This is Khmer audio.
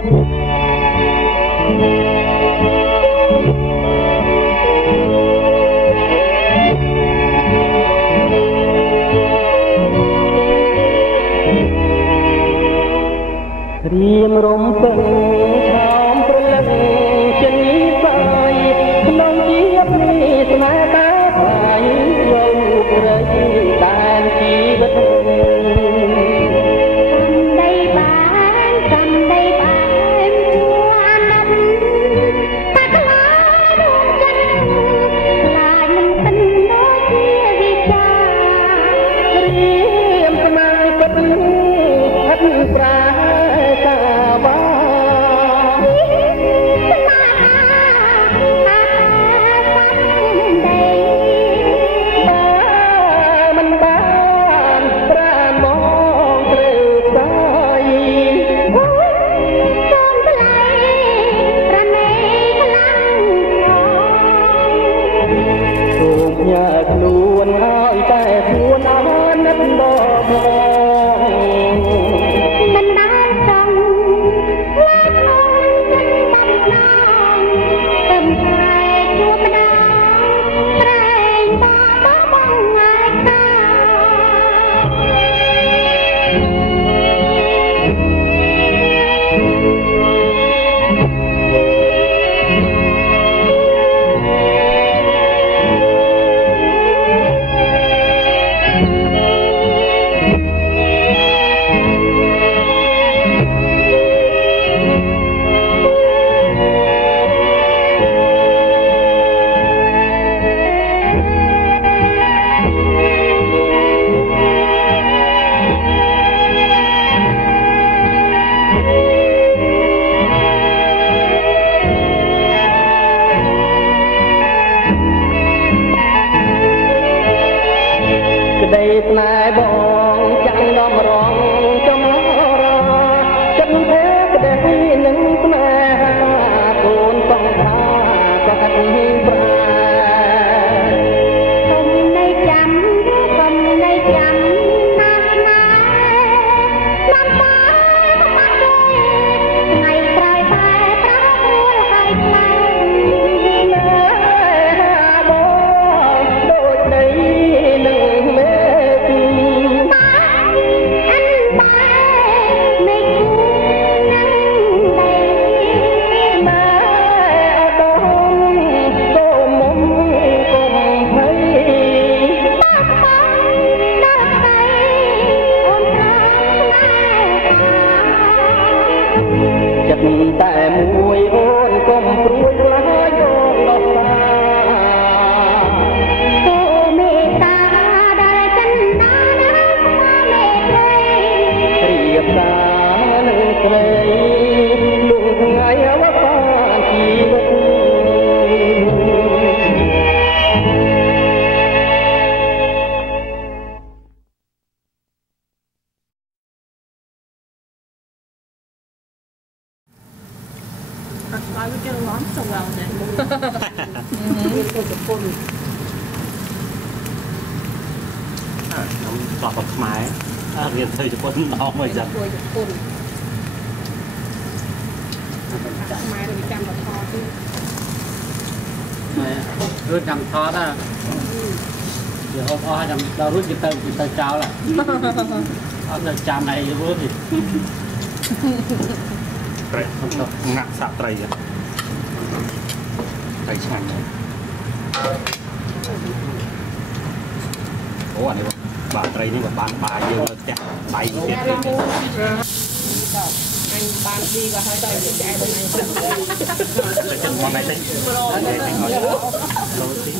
រៀមរំពឹងឆោមព្រលឹងចិនស្អាយក្នុងជាពីស្នេហ៍តាថ្លៃយកព្រៃតែនជីវិតខ្លួនហើយតែខ្លួនអត់នឹកដល់មិនបានចង់ឡានក្នុងចិត្តបំផ្លាញតែតែជួបម្ដងត្រែងបងបងងាយតាក្តីស្នេហ៍បងចាំងដំរងចំរចិត្តទេក្តីនឹងស្នេហាកូនសង្ខាក៏អត់ប្រាកុំនៃចាំណាស់ណាបានបានថ្ងៃក្រោយតែប្រោរួលហើយខ្លាំងបងដូចដីនឹងចិត្តតែមួយអូនកុំព្រួយខ្លាចយកដល់តាអូមេតាដែលចិនណាមេត្រីរៀបការនឹងស្រីលុងថ្ងៃអវសានជីវិតWhy we get along so well then? Nó bọc máy, riêng thời Japan nó mới giật. Máy rồi bị cam vào kho chứ. Rút cầm kho đó. Giờ hôm qua đâu rút cái tơ trao là. Ở tơ trao này vô thì. Trời, không ngặt sạp trời vậy. Trời chanh này. Ủa anh này bà trời này bà bà vô chặt bay chết đi. Anh bán đi và hơi đời để chạy bên này. Chân con này tính. Đây tính ngồi. Đâu tính.